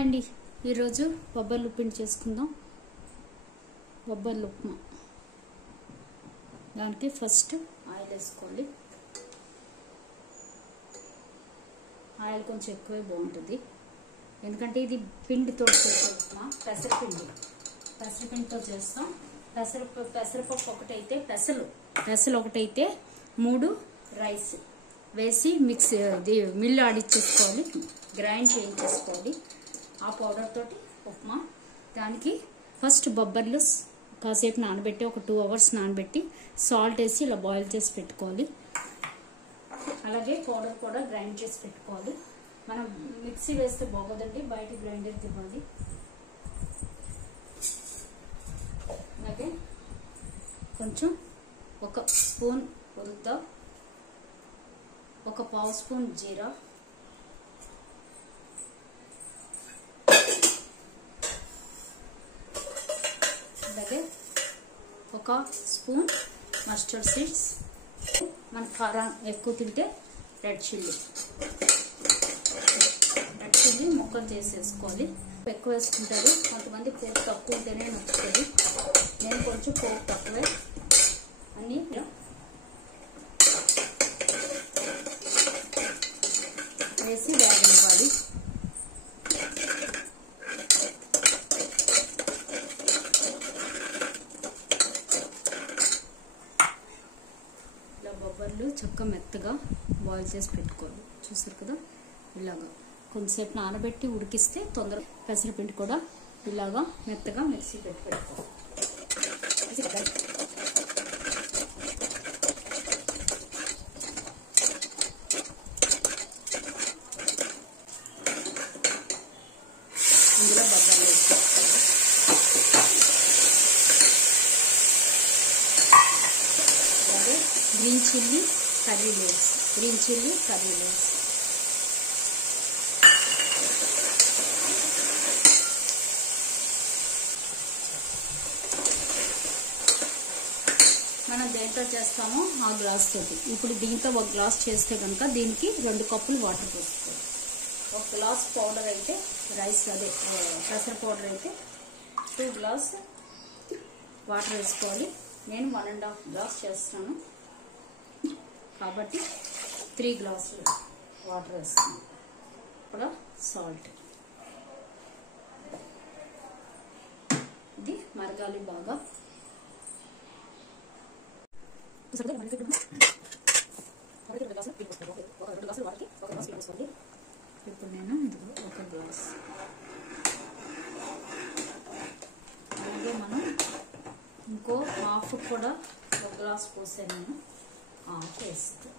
Hi అండి, ఈరోజు బొబ్బర్లు పిండి చేసుకుందాం. బొబ్బర్లు ఉప్మా. దానికి ఫస్ట్ ఆయిల్ వేసుకోవాలి. ఆయిల్ కొంచెం ఎక్కువే బాగుంటుంది, ఎందుకంటే ఇది పిండితో చేసే ఉప్మా. పెసరపిండితో చేస్తాం. పెసరపప్పు ఒకటైతే పెసలు ఒకటైతే 3 రైస్ వేసి మిక్స్ మిల్లు ఆడిచ్చేసుకోవాలి, గ్రైండ్ చేయించేసుకోవాలి. ఆ పౌడర్ తోటి ఉప్మా. దానికి ఫస్ట్ బొబ్బర్లు కాసేపు నానబెట్టి ఒక 2 hours నానబెట్టి సాల్ట్ వేసి ఇలా బాయిల్ చేసి పెట్టుకోవాలి. అలాగే పౌడర్ కూడా గ్రైండ్ చేసి పెట్టుకోవాలి. మనం మిక్సీ వేస్తే బాగోదండి, బయట గ్రైండర్ ఇవ్వాలి. అలాగే కొంచెం 1 స్పూన్ ఉద్ద, 1 పావు స్పూన్ జీరా, అలాగే 1 స్పూన్ మస్టర్డ్ సీడ్స్. మన కారం ఎక్కువ తింటే రెడ్ చిల్లీ ముక్కలు చేసేసుకోవాలి. ఎక్కువ వేసుకుంటారు కొంతమంది, పోపు తక్కువ ఉంటేనే నచ్చుతుంది. నేను కొంచెం పోపు తక్కువే అన్నీ వేసి వేగనివ్వాలి. ఇలా బొబ్బర్లు చక్కగా మెత్తగా బాయిల్ చేసి పెట్టుకోవాలి. చూసారు కదా, ఇలాగా కొంతసేపు నానబెట్టి ఉడికిస్తే తొందరగా. పెసరపిండి కూడా ఇలాగా మెత్తగా మిక్సీ పెట్టుకోవాలి. ఇందులో బొబ్బర్లు వేసుకోవాలి. అలాగే గ్రీన్ చిల్లీ కర్రీ లీవ్స్. మనం దేంతో చేస్తామో ఆ గ్లాస్ తోటి. ఇప్పుడు దీంతో 1 గ్లాస్ చేస్తే కనుక దీనికి 2 కప్పులు వాటర్ పోసుకోవాలి. 1 గ్లాస్ పౌడర్ అయితే రైస్, అదే పెసర పౌడర్ అయితే 2 గ్లాస్ వాటర్ వేసుకోవాలి. నేను 1.5 గ్లాస్ చేస్తాను కాబట్టి 3 గ్లాసులు వాటర్ వేస్తాను. ఇప్పుడు సాల్ట్. ఇది మరగాలి బాగా. ఇప్పుడు నేను 1 గ్లాస్, అలాగే మనం ఇంకో హాఫ్ కూడా 1 గ్లాస్ పోసాను. నేను హాఫ్ వేస్తాను.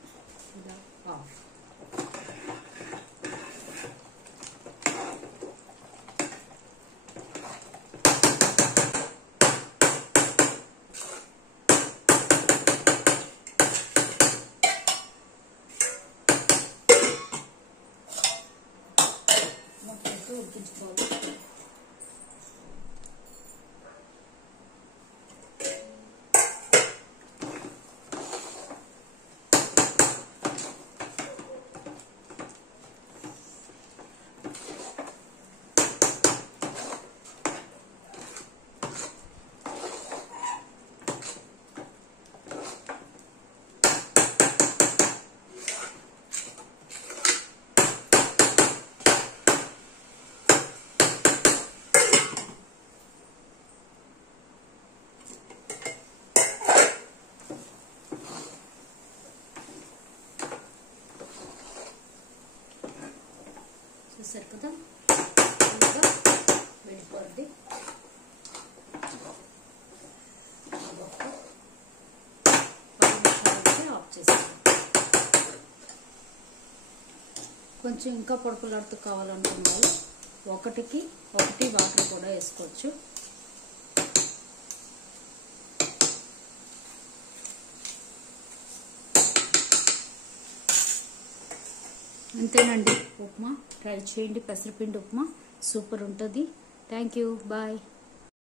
ఇలా హాఫ్. ఉడికించుకోవాలి. చూసారు కదా, ఇంకా వెళ్ళిపోద్ది. ఆఫ్ చేస్తాం. కొంచెం ఇంకా పొడుపులాడుతూ కావాలనుకున్న వాళ్ళు 1కి 1 వాటర్ కూడా వేసుకోవచ్చు. అంతేనండి ఉప్మా. ట్రై చేయండి. పెసరపిండి ఉప్మా సూపర్ ఉంటుంది. Thank you. బాయ్.